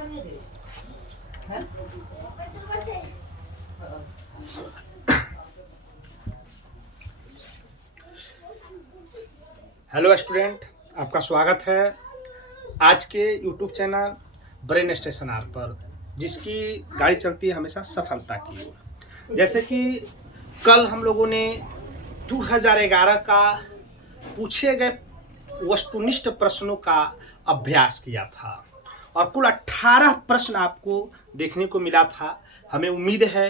Hello student, आपका स्वागत है आज के YouTube channel Brain Station R पर, जिसकी गाड़ी चलती है हमेशा सफलता की ओर। जैसे कि कल हम लोगों ने 2011 का पूछे गए वस्तुनिष्ठ प्रश्नों का अभ्यास किया था और कुल 18 प्रश्न आपको देखने को मिला था। हमें उम्मीद है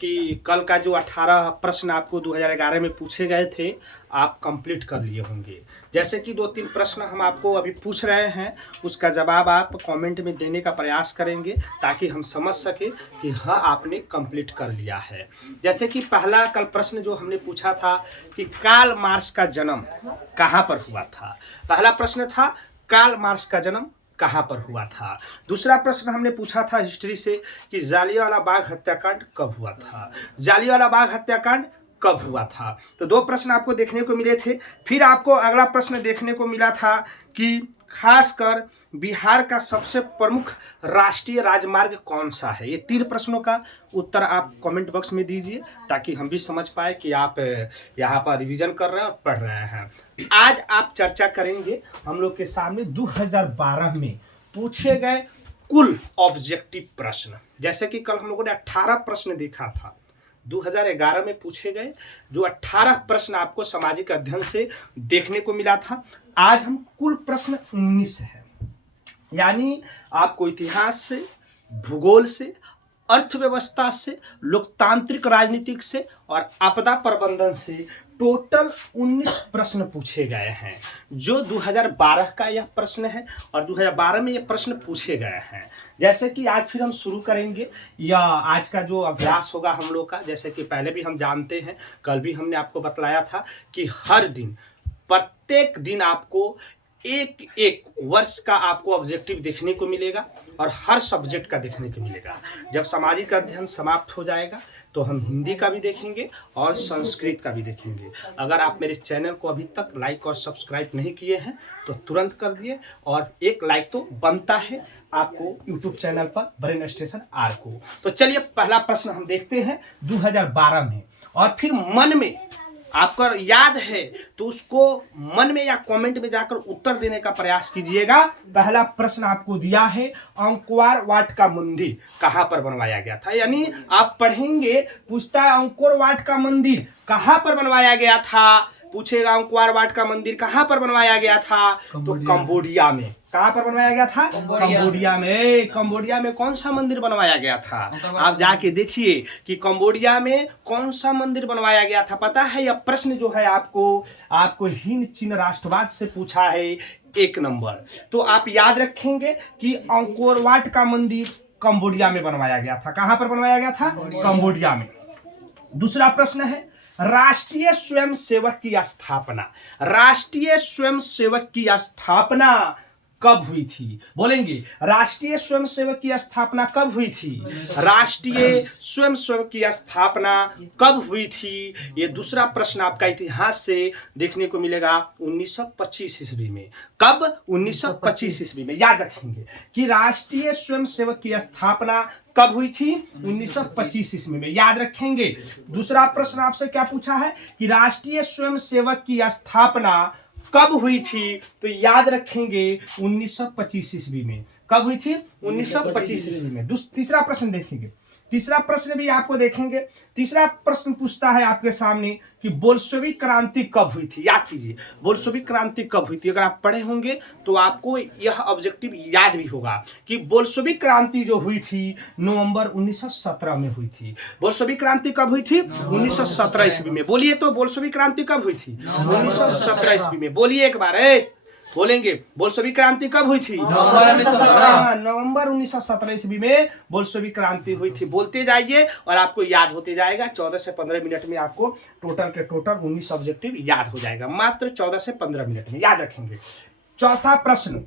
कि कल का जो 18 प्रश्न आपको 2011 में पूछे गए थे आप कंप्लीट कर लिए होंगे। जैसे कि 2-3 प्रश्न हम आपको अभी पूछ रहे हैं, उसका जवाब आप कमेंट में देने का प्रयास करेंगे ताकि हम समझ सके कि हाँ आपने कंप्लीट कर लिया है। जैसे कि पहला कल प्रश्न जो हमने पूछा था कि कार्ल मार्क्स का जन्म कहाँ पर हुआ था। पहला प्रश्न था कार्ल मार्क्स का जन्म कहाँ पर हुआ था। दूसरा प्रश्न हमने पूछा था हिस्ट्री से कि जालियांवाला बाग हत्याकांड कब हुआ था। जालियांवाला बाग हत्याकांड कब हुआ था। तो 2 प्रश्न आपको देखने को मिले थे। फिर आपको अगला प्रश्न देखने को मिला था कि खासकर बिहार का सबसे प्रमुख राष्ट्रीय राजमार्ग कौन सा है। ये 3 प्रश्नों का उत्तर आप कमेंट बॉक्स में दीजिए ताकि हम भी समझ पाए कि आप यहाँ पर रिवीजन कर रहे हैं और पढ़ रहे हैं। आज आप चर्चा करेंगे हम लोग के सामने 2012 में पूछे गए कुल ऑब्जेक्टिव प्रश्न। जैसे कि कल हम लोगों ने 18 प्रश्न देखा था, 2011 में पूछे गए जो 18 प्रश्न आपको सामाजिक अध्ययन से देखने को मिला था। आज हम कुल प्रश्न 19 है, यानी आपको इतिहास से, भूगोल से, अर्थव्यवस्था से, लोकतांत्रिक राजनीतिक से और आपदा प्रबंधन से टोटल 19 प्रश्न पूछे गए हैं। जो 2012 का यह प्रश्न है और 2012 में यह प्रश्न पूछे गए हैं। जैसे कि आज फिर हम शुरू करेंगे या आज का जो अभ्यास होगा हम लोग का, जैसे कि पहले भी हम जानते हैं, कल भी हमने आपको बतलाया था कि हर दिन प्रत्येक दिन आपको एक वर्ष का आपको ऑब्जेक्टिव देखने को मिलेगा और हर सब्जेक्ट का देखने को मिलेगा। जब सामाजिक अध्ययन समाप्त हो जाएगा तो हम हिंदी का भी देखेंगे और संस्कृत का भी देखेंगे। अगर आप मेरे चैनल को अभी तक लाइक और सब्सक्राइब नहीं किए हैं तो तुरंत कर दिए, और एक लाइक तो बनता है आपको यूट्यूब चैनल पर ब्रेन स्टेशन आर को। तो चलिए पहला प्रश्न हम देखते हैं 2012 में, और फिर मन में आपका याद है तो उसको मन में या कमेंट में जाकर उत्तर देने का प्रयास कीजिएगा। पहला प्रश्न आपको दिया है अंकोर वाट का मंदिर कहाँ पर बनवाया गया था। यानी आप पढ़ेंगे, पूछता है अंकोर वाट का मंदिर कहाँ पर बनवाया गया था। पूछेगा अंकोर वाट का मंदिर कहाँ पर बनवाया गया था, तो कंबोडिया में। कहाँ पर बनवाया गया था? कंबोडिया में। कंबोडिया में कौन सा मंदिर बनवाया गया था? आप जाके देखिए कि कंबोडिया में कौन सा मंदिर बनवाया गया था। पता है यह प्रश्न जो है आपको हिंद चीन राष्ट्रवाद से पूछा है 1 नंबर। तो आप याद रखेंगे कि अंकोर वाट का मंदिर कंबोडिया में बनवाया गया था। कहाँ पर बनवाया गया था? कंबोडिया में। दूसरा प्रश्न है राष्ट्रीय स्वयंसेवक की स्थापना। राष्ट्रीय स्वयंसेवक की स्थापना कब हुई थी? बोलेंगे राष्ट्रीय स्वयंसेवक की स्थापना कब हुई थी? राष्ट्रीय स्वयंसेवक की स्थापना कब हुई थी? ये दूसरा प्रश्न आपका इतिहास से देखने को मिलेगा 1925 ईस्वी में। कब? 1925 ईस्वी में। याद रखेंगे कि राष्ट्रीय स्वयंसेवक की स्थापना कब हुई थी? 1925 ईस्वी में। याद रखेंगे। दूसरा प्रश्न आपसे क्या पूछा है कि राष्ट्रीय स्वयंसेवक की स्थापना कब हुई थी? तो याद रखेंगे 1925 ईस्वी में। कब हुई थी? 1925 ईस्वी में। तीसरा प्रश्न देखेंगे। तीसरा प्रश्न भी आपको देखेंगे। तीसरा प्रश्न पूछता है आपके सामने कि बोल्शेविक क्रांति कब हुई थी। याद कीजिए बोल्शेविक क्रांति कब हुई थी। अगर आप पढ़े होंगे तो आपको यह ऑब्जेक्टिव याद भी होगा कि बोल्शेविक क्रांति जो हुई थी नवंबर 1917 में हुई थी। बोल्शेविक क्रांति कब हुई थी? 1917 ईस्वी में। बोलिए तो बोल्शेविक क्रांति कब हुई थी? 1917 ईस्वी में। बोलिए एक बार, बोलेंगे बोल्शेविक क्रांति कब हुई थी? नवंबर 1917 ईस्वी में बोल्शेविक क्रांति हुई थी। बोलते जाइए और आपको याद होते जाएगा। 14 से 15 मिनट में आपको टोटल के टोटल 19 ऑब्जेक्टिव याद हो जाएगा, मात्र 14 से 15 मिनट में। याद रखेंगे। चौथा प्रश्न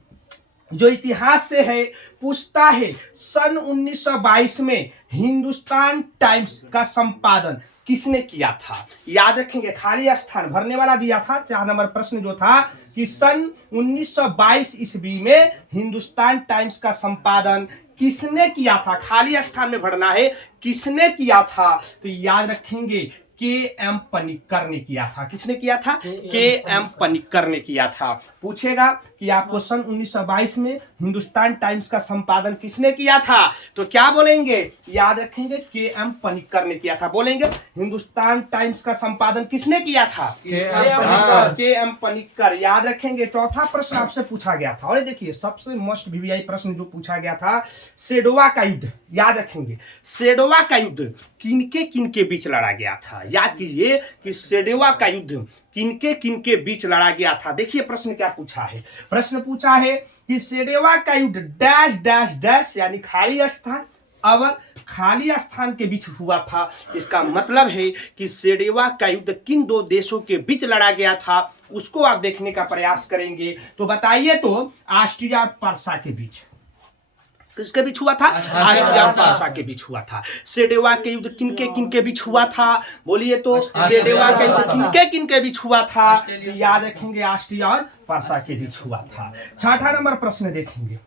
जो इतिहास से है पूछता है सन 1922 में हिंदुस्तान टाइम्स का संपादन किसने किया था। याद रखेंगे, खाली स्थान भरने वाला दिया था। 4 नंबर प्रश्न जो था कि सन 1922 ईस्वी में हिंदुस्तान टाइम्स का संपादन किसने किया था, खाली स्थान में भरना है किसने किया था। तो याद रखेंगे के एम पनिक्कर ने किया था। किसने किया था? के एम पनिक्कर ने किया था। पूछेगा कि आपको सन 1922 में हिंदुस्तान टाइम्स का संपादन किसने किया था, तो क्या बोलेंगे? याद रखेंगे के एम पनिक्कर ने किया था। बोलेंगे हिंदुस्तान टाइम्स का संपादन किसने किया था? के एम पनिक्कर। याद रखेंगे। चौथा प्रश्न आपसे पूछा गया था, और देखिए सबसे मोस्ट वीवीआई प्रश्न जो पूछा गया था, सेडोवा का युद्ध। याद रखेंगे सेडोवा का युद्ध किनके बीच लड़ा गया था। याद कीजिए कि सेडोवा का युद्ध किनके बीच लड़ा गया था। देखिए प्रश्न क्या पूछा है। प्रश्न पूछा है कि सेडोवा का युद्ध डैश डैश डैश यानी खाली स्थान और खाली स्थान के बीच हुआ था। इसका मतलब है कि सेडोवा का युद्ध किन दो देशों के बीच लड़ा गया था, उसको आप देखने का प्रयास करेंगे। तो बताइए, तो ऑस्ट्रिया और पर्सा के बीच। किसके बीच हुआ था? ऑस्ट्रिया और पर्सा के बीच हुआ था। सेडोवा के युद्ध किनके बीच हुआ था? बोलिए तो सेडोवा के युद्ध किनके बीच हुआ था? याद रखेंगे ऑस्ट्रिया और पर्सा के बीच हुआ था। छठा नंबर प्रश्न देखेंगे।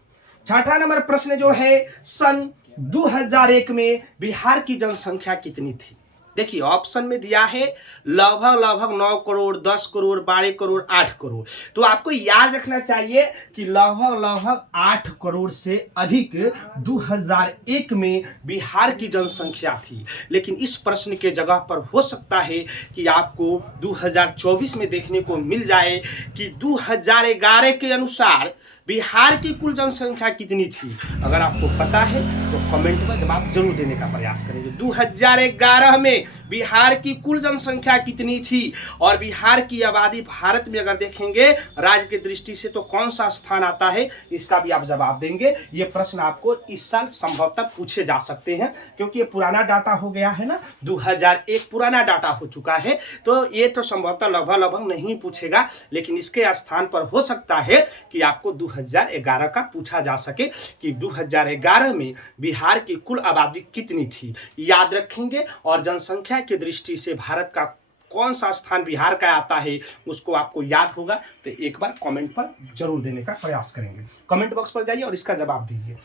छठा नंबर प्रश्न जो है, सन 2001 में बिहार की जनसंख्या कितनी थी? देखिए ऑप्शन में दिया है लगभग 9 करोड़, 10 करोड़, 12 करोड़, 8 करोड़। तो आपको याद रखना चाहिए कि लगभग 8 करोड़ से अधिक 2001 में बिहार की जनसंख्या थी। लेकिन इस प्रश्न के जगह पर हो सकता है कि आपको 2024 में देखने को मिल जाए कि 2011 के अनुसार बिहार की कुल जनसंख्या कितनी थी। अगर आपको पता है तो कमेंट में जवाब जरूर देने का प्रयास करेंगे। 2011 में बिहार की कुल जनसंख्या कितनी थी, और बिहार की आबादी भारत में अगर देखेंगे राज्य की दृष्टि से तो कौन सा स्थान आता है, इसका भी आप जवाब देंगे। ये प्रश्न आपको इस साल संभवतः पूछे जा सकते हैं, क्योंकि ये पुराना डाटा हो गया है ना, 2001 पुराना डाटा हो चुका है। तो ये तो संभवतः लगभग नहीं पूछेगा, लेकिन इसके स्थान पर हो सकता है कि आपको 2011 का पूछा जा सके कि 2011 में बिहार की कुल आबादी कितनी थी। याद रखेंगे, और जनसंख्या की दृष्टि से भारत का कौन सा स्थान बिहार का आता है उसको आपको याद होगा तो एक बार कमेंट पर जरूर देने का प्रयास करेंगे। कमेंट बॉक्स पर जाइए और इसका जवाब दीजिए।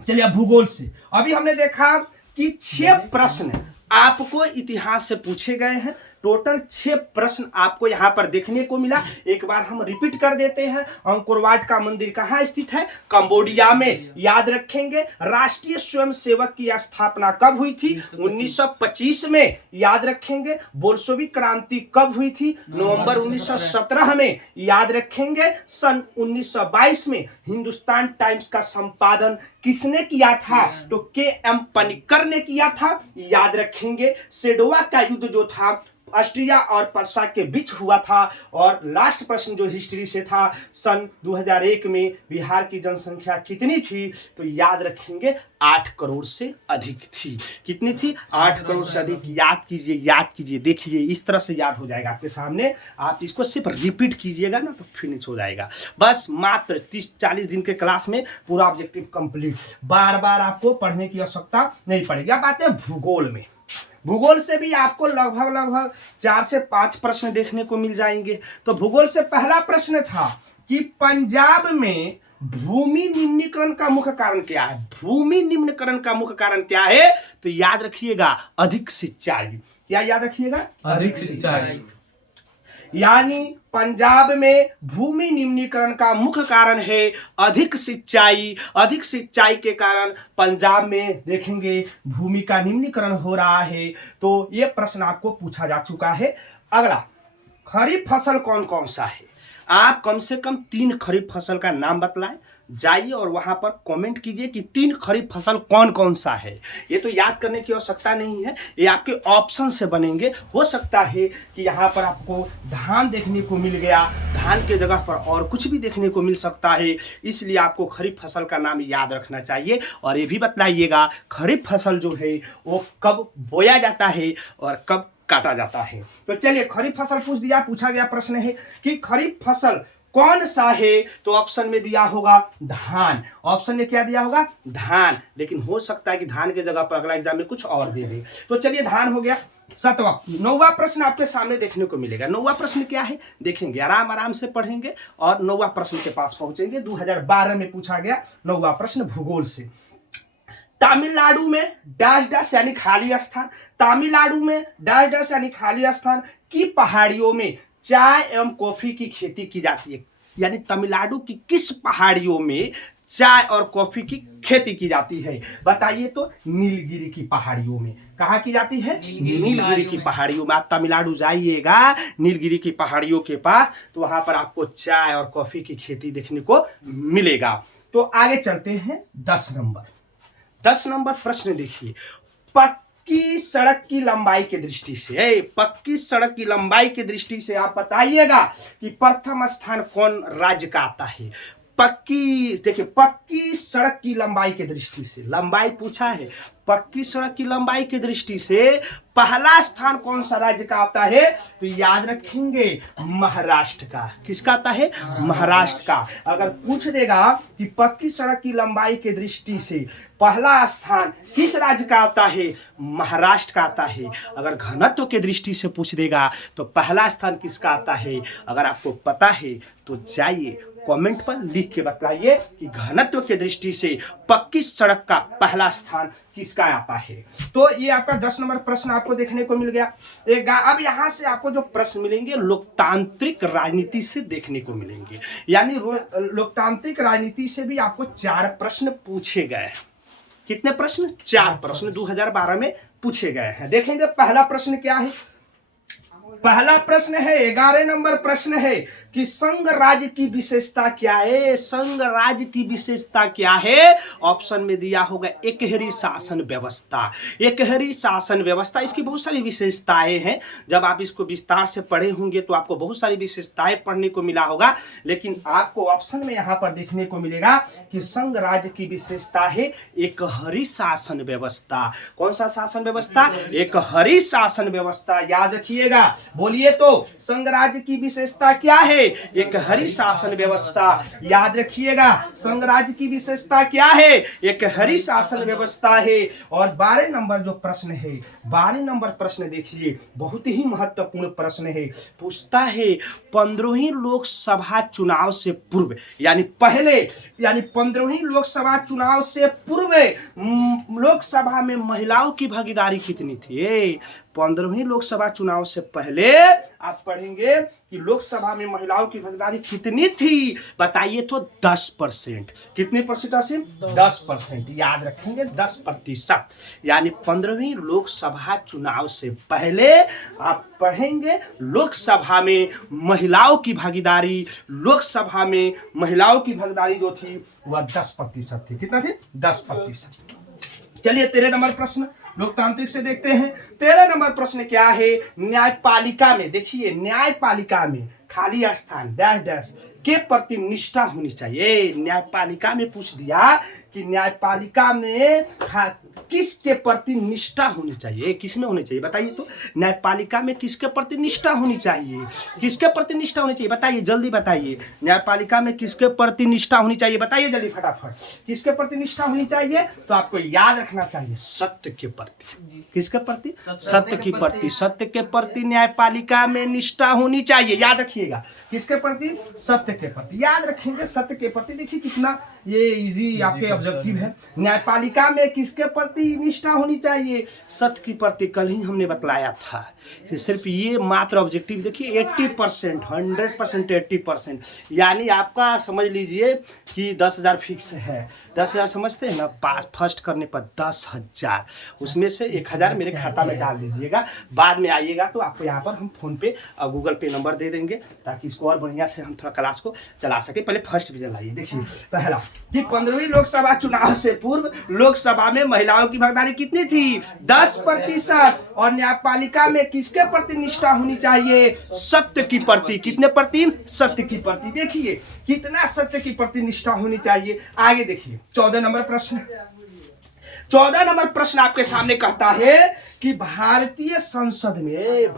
चलिए अब भूगोल से। अभी हमने देखा कि 6 प्रश्न आपको इतिहास से पूछे गए हैं। टोटल 6 प्रश्न आपको यहाँ पर देखने को मिला। एक बार हम रिपीट कर देते हैं। अंकोर वाट का मंदिर कहाँ स्थित है? कंबोडिया में। याद रखेंगे राष्ट्रीय स्वयंसेवक की स्थापना कब हुई थी? 1925 में। याद रखेंगे बोल्शेविक क्रांति कब हुई थी? नवंबर 1917 में। याद रखेंगे सन 1922 में हिंदुस्तान टाइम्स का संपादन किसने किया था? तो के एम पनिक्कर ने किया था। याद रखेंगे सेडोवा का युद्ध जो था ऑस्ट्रिया और पर्सा के बीच हुआ था। और लास्ट प्रश्न जो हिस्ट्री से था, सन 2001 में बिहार की जनसंख्या कितनी थी? तो याद रखेंगे 8 करोड़ से अधिक थी। कितनी थी? 8 करोड़ से अधिक। याद कीजिए, देखिए इस तरह से याद हो जाएगा आपके सामने। आप इसको सिर्फ रिपीट कीजिएगा ना तो फिनिश हो जाएगा। बस मात्र 30-40 दिन के क्लास में पूरा ऑब्जेक्टिव कंप्लीट। बार बार आपको पढ़ने की आवश्यकता नहीं पड़ेगी। अब आते हैं भूगोल में। भूगोल से भी आपको लगभग 4 से 5 प्रश्न देखने को मिल जाएंगे। तो भूगोल से पहला प्रश्न था कि पंजाब में भूमि निम्नीकरण का मुख्य कारण क्या है? भूमि निम्नीकरण का मुख्य कारण क्या है? तो याद रखिएगा अधिक सिंचाई। क्या याद रखिएगा? अधिक सिंचाई। यानी पंजाब में भूमि निम्नीकरण का मुख्य कारण है अधिक सिंचाई। अधिक सिंचाई के कारण पंजाब में देखेंगे भूमि का निम्नीकरण हो रहा है। तो ये प्रश्न आपको पूछा जा चुका है। अगला, खरीफ फसल कौन कौन सा है? आप कम से कम 3 खरीफ फसल का नाम बतलाएं। जाइए और वहां पर कमेंट कीजिए कि 3 खरीफ फसल कौन कौन सा है। ये तो याद करने की आवश्यकता नहीं है, ये आपके ऑप्शन से बनेंगे। हो सकता है कि यहाँ पर आपको धान देखने को मिल गया, धान के जगह पर और कुछ भी देखने को मिल सकता है, इसलिए आपको खरीफ फसल का नाम याद रखना चाहिए। और ये भी बतलाइएगा खरीफ फसल जो है वो कब बोया जाता है और कब काटा जाता है। तो चलिए खरीफ फसल पूछा गया प्रश्न है कि खरीफ फसल कौन सा है? तो ऑप्शन में दिया होगा धान। ऑप्शन में क्या दिया होगा? धान। लेकिन हो सकता है कि धान के जगह पर अगला एग्जाम में कुछ और दे दे। तो चलिए धान हो गया। 7वां 9वां प्रश्न आपके सामने देखने को मिलेगा। 9वां प्रश्न क्या है देखेंगे, आराम से पढ़ेंगे और 9वां प्रश्न के पास पहुंचेंगे। 2012 में पूछा गया 9वां प्रश्न भूगोल से तमिलनाडु में डैश डैश यानी खाली स्थान, तमिलनाडु में डैश डैश यानी खाली स्थान की पहाड़ियों में चाय एवं कॉफी की खेती की जाती है। यानी तमिलनाडु की किस पहाड़ियों में चाय और कॉफी की खेती की जाती है? बताइए तो नीलगिरी की पहाड़ियों में। कहाँ की जाती है? नीलगिरी की पहाड़ियों में। आप तमिलनाडु जाइएगा नीलगिरी की पहाड़ियों के पास, तो वहां पर आपको चाय और कॉफी की खेती देखने को मिलेगा। तो आगे चलते हैं 10 नंबर प्रश्न देखिए। पक्की सड़क की लंबाई की दृष्टि से, पक्की सड़क की लंबाई की दृष्टि से आप बताइएगा कि प्रथम स्थान कौन राज्य का आता है? पक्की, देखिए पक्की सड़क की लंबाई की दृष्टि से, लंबाई पूछा है, पक्की सड़क की लंबाई की दृष्टि से पहला स्थान कौन सा राज्य का आता है? तो याद रखेंगे महाराष्ट्र का। किसका आता है? महाराष्ट्र का। अगर पूछ देगा कि पक्की सड़क की लंबाई की दृष्टि से पहला स्थान किस राज्य का आता है? महाराष्ट्र का आता है। अगर घनत्व की दृष्टि से पूछ देगा तो पहला स्थान किसका आता है? अगर आपको पता है तो जाइए कमेंट पर लिख के बताइए कि घनत्व की दृष्टि से पक्की सड़क का पहला स्थान किसका आता है। तो ये आपका 10 नंबर प्रश्न आपको देखने को मिल गया। अब यहाँ से आपको जो प्रश्न मिलेंगे लोकतांत्रिक राजनीति से देखने को मिलेंगे। यानी लोकतांत्रिक राजनीति से भी आपको 4 प्रश्न पूछे गए। कितने प्रश्न? 4 प्रश्न 2012 में पूछे गए हैं। देखेंगे पहला प्रश्न क्या है। पहला प्रश्न है 11 नंबर प्रश्न है कि संघ राज्य की विशेषता क्या है? संघ राज्य की विशेषता क्या है? ऑप्शन में दिया होगा एकहरी शासन व्यवस्था। एकहरी शासन व्यवस्था, इसकी बहुत सारी विशेषताएं हैं। जब आप इसको विस्तार से पढ़े होंगे तो आपको बहुत सारी विशेषताएं पढ़ने को मिला होगा, लेकिन आपको ऑप्शन में यहाँ पर देखने को मिलेगा कि संघ राज्य की विशेषता है एकहरी शासन व्यवस्था। कौन सा शासन व्यवस्था? एकहरी शासन व्यवस्था। याद रखिएगा, बोलिए तो संघ राज्य की विशेषता क्या है? एकहरी शासन व्यवस्था। याद रखिएगा संघ राज्य की विशेषता क्या है? एकहरी शासन व्यवस्था है। और 12 नंबर जो प्रश्न है, 12 नंबर प्रश्न देखिए, बहुत ही महत्वपूर्ण प्रश्न है। पूछता है 15वीं लोकसभा चुनाव से पूर्व, यानी पहले, यानी 15वीं लोकसभा चुनाव से पूर्व लोकसभा में महिलाओं की भागीदारी कितनी थी? 15वीं लोकसभा चुनाव से पहले आप पढ़ेंगे कि लोकसभा में महिलाओं की भागीदारी कितनी थी? बताइए तो 10%। कितने परसेंट? 10%। याद रखेंगे 10%। यानी 15वीं लोकसभा चुनाव से पहले आप पढ़ेंगे लोकसभा में महिलाओं की भागीदारी, लोकसभा में महिलाओं की भागीदारी जो थी वह 10% थी। कितना थी? 10%। चलिए 13 नंबर प्रश्न लोकतांत्रिक से देखते हैं। 13 नंबर प्रश्न क्या है? न्यायपालिका में, देखिए न्यायपालिका में खाली स्थान डैश डैश के प्रति निष्ठा होनी चाहिए। न्यायपालिका में पूछ दिया कि न्यायपालिका में किसके प्रति निष्ठा होनी चाहिए? किसमें होनी चाहिए? बताइए तो न्यायपालिका में किसके प्रति निष्ठा होनी चाहिए? किसके प्रति निष्ठा होनी चाहिए? बताइए, जल्दी बताइए। न्यायपालिका में किसके प्रति निष्ठा होनी चाहिए? बताइए जल्दी फटाफट। किसके प्रति निष्ठा होनी चाहिए? तो आपको याद रखना चाहिए सत्य के प्रति। किसके प्रति? सत्य के प्रति। सत्य के प्रति न्यायपालिका में निष्ठा होनी चाहिए। याद रखिएगा किसके प्रति? सत्य के प्रति। याद रखेंगे सत्य के प्रति। देखिए कितना ये इजी आपके ऑब्जेक्टिव है। न्यायपालिका में किसके प्रति निष्ठा होनी चाहिए? सत्य के प्रति। कल ही हमने बतलाया था। सिर्फ ये मात्र ऑब्जेक्टिव देखिए 80%, 100%, 80%। यानी आपका समझ लीजिए कि 10,000 फिक्स है। 10,000 समझते हैं ना? पास फर्स्ट करने पर 10,000, उसमें से 1,000 मेरे खाता में डाल दीजिएगा। बाद में आइएगा तो आपको यहाँ पर हम फोन पे और गूगल पे नंबर दे देंगे ताकि इसको और बढ़िया से हम थोड़ा क्लास को चला सके। पहले फर्स्ट डिवीजन लाइए। देखिए पहला कि 15वीं लोकसभा चुनाव से पूर्व लोकसभा में महिलाओं की भागीदारी कितनी थी? 10%। और न्यायपालिका में किसके प्रति निष्ठा होनी चाहिए? सत्य की प्रति। कितने प्रति? सत्य की प्रति। देखिए कितना सत्य की प्रति निष्ठा होनी चाहिए। आगे देखिए 14 नंबर प्रश्न। 14 नंबर प्रश्न आपके सामने कहता है कि भारतीय संसद में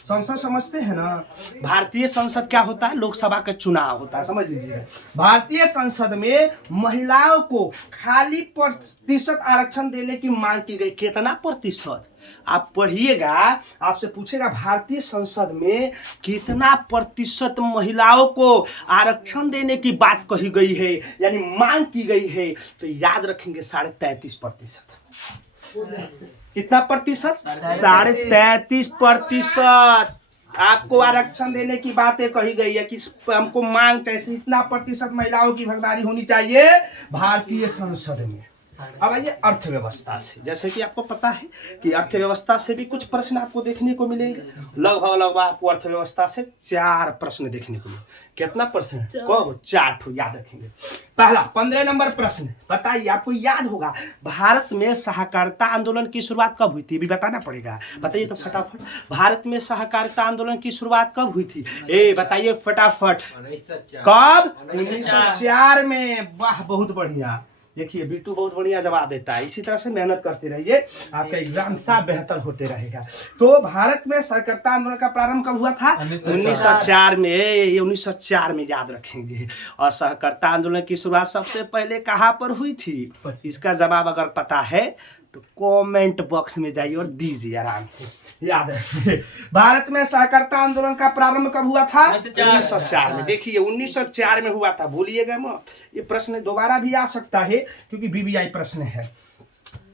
संसद समझते हैं ना? भारतीय संसद क्या होता है? लोकसभा का चुनाव होता है, समझ लीजिए। भारतीय संसद में महिलाओं को खाली प्रतिशत आरक्षण देने की मांग की गई। कितना प्रतिशत? आप पढ़िएगा, आपसे पूछेगा भारतीय संसद में कितना प्रतिशत महिलाओं को आरक्षण देने की बात कही गई है, यानी मांग की गई है, तो याद रखेंगे 33.5%। कितना प्रतिशत? 33.5% आपको आरक्षण देने की बातें कही गई है कि हमको मांग चाहिए, इतना प्रतिशत महिलाओं की भागीदारी होनी चाहिए भारतीय संसद में। अब आइए अर्थव्यवस्था से। जैसे कि आपको पता है कि अर्थव्यवस्था से भी कुछ प्रश्न आपको देखने को मिलेंगे। लगभग आपको अर्थव्यवस्था से 4 प्रश्न देखने को मिलेंगे। कितना प्रश्न है? कब? 4 याद रखेंगे। पहला 15 नंबर प्रश्न, बताइए, आपको याद होगा भारत में सहकारिता आंदोलन की शुरुआत कब हुई थी? भी बताना पड़ेगा, बताइए तो फटाफट। भारत में सहकारिता आंदोलन की शुरुआत कब हुई थी? बताइए फटाफट। कब? 1904 में। वाह, बहुत बढ़िया। देखिए बिट्टू बहुत बढ़िया जवाब देता है। इसी तरह से मेहनत करते रहिए, आपका एग्जाम साफ बेहतर होते रहेगा। तो भारत में सहकारिता आंदोलन का प्रारंभ कब हुआ था? 1904 में। ये 1904 में याद रखेंगे। और सहकारिता आंदोलन की शुरुआत सबसे पहले कहाँ पर हुई थी? इसका जवाब अगर पता है तो कमेंट बॉक्स में जाइए और दीजिए आराम से, याद रखिए। भारत में सहकारिता आंदोलन का प्रारंभ कब हुआ था? 1904 में। देखिए 1904 में हुआ था, भूलिएगा मत। ये प्रश्न दोबारा भी आ सकता है क्योंकि बीबीआई प्रश्न है।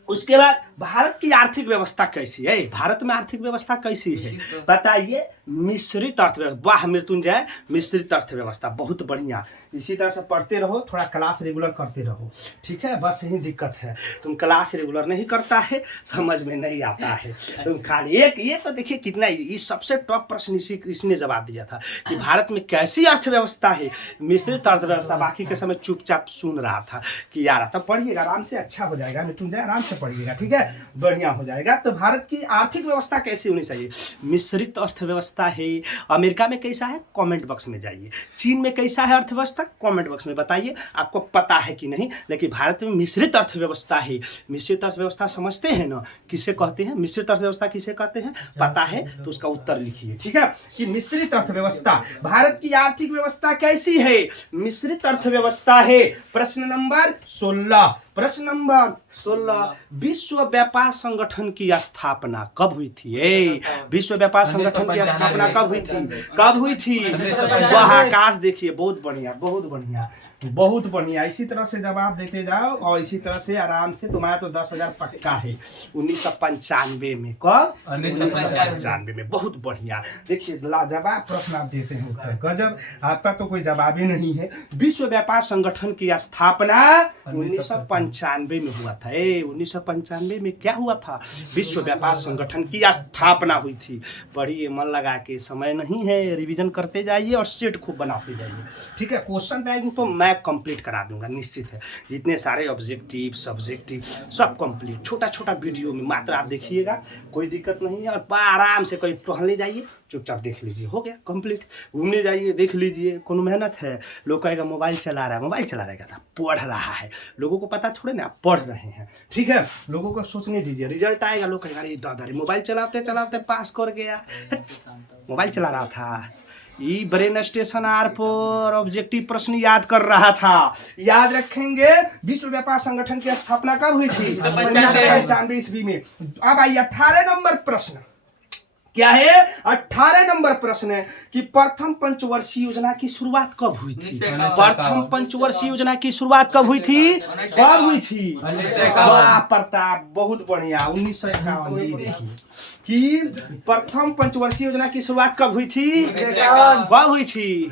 उसके बाद भारत की आर्थिक व्यवस्था कैसी है? भारत में आर्थिक व्यवस्था कैसी है बताइए? मिश्रित अर्थव्यवस्था। वाह मृत्युंजय, मिश्रित अर्थव्यवस्था, बहुत बढ़िया। इसी तरह से पढ़ते रहो, थोड़ा क्लास रेगुलर करते रहो, ठीक है? बस यही दिक्कत है, तुम क्लास रेगुलर नहीं करता है, समझ में नहीं आता है तुम खाली एक। ये तो देखिए कितना ये सबसे टॉप प्रश्न इसने जवाब दिया था कि भारत में कैसी अर्थव्यवस्था है, मिश्रित अर्थव्यवस्था। बाकी के समय चुपचाप सुन रहा था कि यार तब पढ़िएगा, आराम से अच्छा हो जाएगा मृत्युंजय, आराम से पढ़िएगा, ठीक है? बढ़िया हो जाएगा। तो भारत की आर्थिक व्यवस्था कैसी होनी चाहिए? मिश्रित अर्थव्यवस्था है। अमेरिका में कैसा है? कमेंट बॉक्स में जाइए। चीन में कैसा है अर्थव्यवस्था? कमेंट बॉक्स में बताइए, आपको पता है कि नहीं। लेकिन भारत में मिश्रित अर्थव्यवस्था है। मिश्रित अर्थव्यवस्था समझते हैं ना, किसे कहते हैं? मिश्रित अर्थव्यवस्था किसे कहते हैं पता है तो उसका उत्तर लिखिए, ठीक है? कि मिश्रित अर्थव्यवस्था। भारत की आर्थिक व्यवस्था कैसी है? मिश्रित अर्थव्यवस्था है। प्रश्न नंबर 16। प्रश्न नंबर 16, विश्व व्यापार संगठन की स्थापना कब हुई थी? विश्व व्यापार संगठन की स्थापना कब हुई थी? कब हुई थी? वह आकाश देखिए, बहुत बढ़िया, बहुत बढ़िया, बहुत बढ़िया। इसी तरह से जवाब देते जाओ और इसी तरह से आराम से। तुम्हारा तो 10,000 पक्का है। 1995 में। कब? 1995 में। बहुत बढ़िया। देखिए लाजवाब प्रश्न आप देते हैं, उत्तर गजब। आपका तो कोई जवाब ही नहीं है। विश्व व्यापार संगठन की स्थापना 1995 में हुआ था। 1995 में क्या हुआ था? विश्व व्यापार संगठन की स्थापना हुई थी। पढ़िए मन लगा के, समय नहीं है, रिवीजन करते जाइए और सेट खूब बनाते जाइए, ठीक है? क्वेश्चन बैंक तो मैं कंप्लीट करा दूंगा, निश्चित है। जितने सारे ऑब्जेक्टिव सब्जेक्टिव सब कंप्लीट, छोटा छोटा वीडियो में मात्र आप देखिएगा, कोई दिक्कत नहीं है। और आराम से कोई टहलने जाइए, चुपचाप देख लीजिए, हो गया कंप्लीट। घूमने जाइए, देख लीजिए, कोनो मेहनत है। लोग कहेगा मोबाइल चला रहा है, मोबाइल चला रहेगा था, पढ़ रहा है। लोगों को पता थोड़े ना पढ़ रहे हैं, ठीक है? लोगों को सोचने दीजिए, रिजल्ट आएगा, लोग कहेगा अरे दादा रे मोबाइल चलाते चलाते पास कर गया, मोबाइल चला रहा था। ये ब्रेन स्टेशन आर पर ऑब्जेक्टिव प्रश्न याद कर रहा था। याद रखेंगे। विश्व व्यापार संगठन की स्थापना कब हुई थी? 1995 ईस्वी में। अब आइए 18 नंबर प्रश्न। क्या है? 18 नंबर प्रश्न है कि प्रथम पंचवर्षीय योजना की शुरुआत कब हुई थी? प्रथम पंचवर्षीय योजना की शुरुआत कब हुई थी? कब हुई थी? वाह प्रताप, बहुत बढ़िया। 1951। देखिए कि प्रथम पंचवर्षीय योजना की शुरुआत कब हुई थी? कब हुई थी?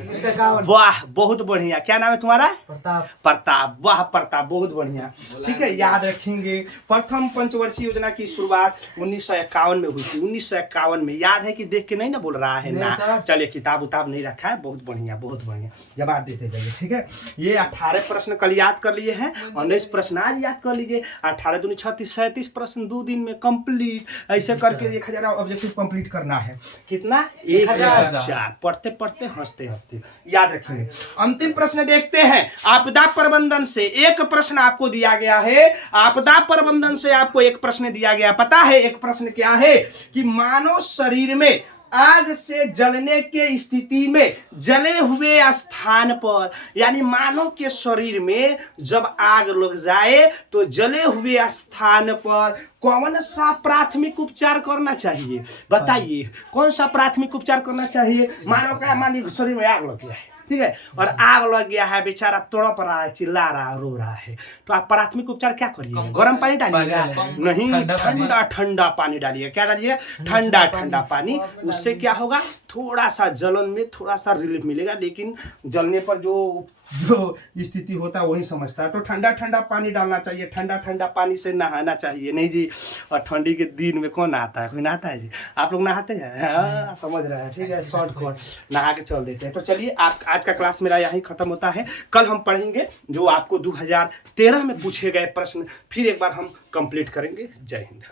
वाह बहुत बढ़िया। क्या नाम है तुम्हारा? प्रताप। वाह प्रताप, बहुत बढ़िया, ठीक है? याद रखेंगे। प्रथम पंचवर्षीय योजना की शुरुआत 1951 में हुई थी। 1951 में। याद है कि देख के नहीं ना बोल रहा है ना? चलिए किताब उताब नहीं रखा है, बहुत बढ़िया, बहुत बढ़िया। जवाब देते जाइए, ठीक है? ये 18 प्रश्न कल याद कर लिए हैं और 19 प्रश्न आज याद कर लीजिए। 18 दूनी 36, 37 प्रश्न 2 दिन में कंप्लीट। ऐसे करके 1000 ऑब्जेक्टिव कंप्लीट करना है। कितना? 1004। पढ़ते पढ़ते हंसते हंसते याद रखेंगे। अंतिम प्रश्न देखते हैं। आपदा प्रबंधन से एक प्रश्न आपको दिया गया है। आपदा प्रबंधन से आपको एक प्रश्न दिया गया, पता है एक प्रश्न क्या है? कि मानव शरीर में आग से जलने के स्थिति में जले हुए स्थान पर, यानी मानव के शरीर में जब आग लग जाए तो जले हुए स्थान पर कौन सा प्राथमिक उपचार करना चाहिए? बताइए कौन सा प्राथमिक उपचार करना चाहिए? मानो क्या, मान शरीर में आग लग गया है, ठीक है, और आग लग गया है, बेचारा तड़प रहा है, चिल्ला रहा है, रो रहा है, तो आप प्राथमिक उपचार क्या करिएगा? गर्म पानी डालिएगा? नहीं, ठंडा ठंडा पानी डालिएगा। क्या डालिएगा? ठंडा ठंडा पानी। उससे क्या होगा? थोड़ा सा जलन में थोड़ा सा रिलीफ मिलेगा, लेकिन जलने पर जो स्थिति होता है वही समझता है। तो ठंडा ठंडा पानी डालना चाहिए, ठंडा ठंडा पानी से नहाना चाहिए। नहीं जी, और ठंडी के दिन में कौन नहाता है? कोई नहाता है जी? आप लोग नहाते हैं? हाँ, समझ रहे हैं, ठीक है, शॉर्ट कट नहा के चल देते हैं। तो चलिए, आप आज का क्लास मेरा यहीं खत्म होता है। कल हम पढ़ेंगे जो आपको 2013 में पूछे गए प्रश्न, फिर एक बार हम कंप्लीट करेंगे। जय हिंद।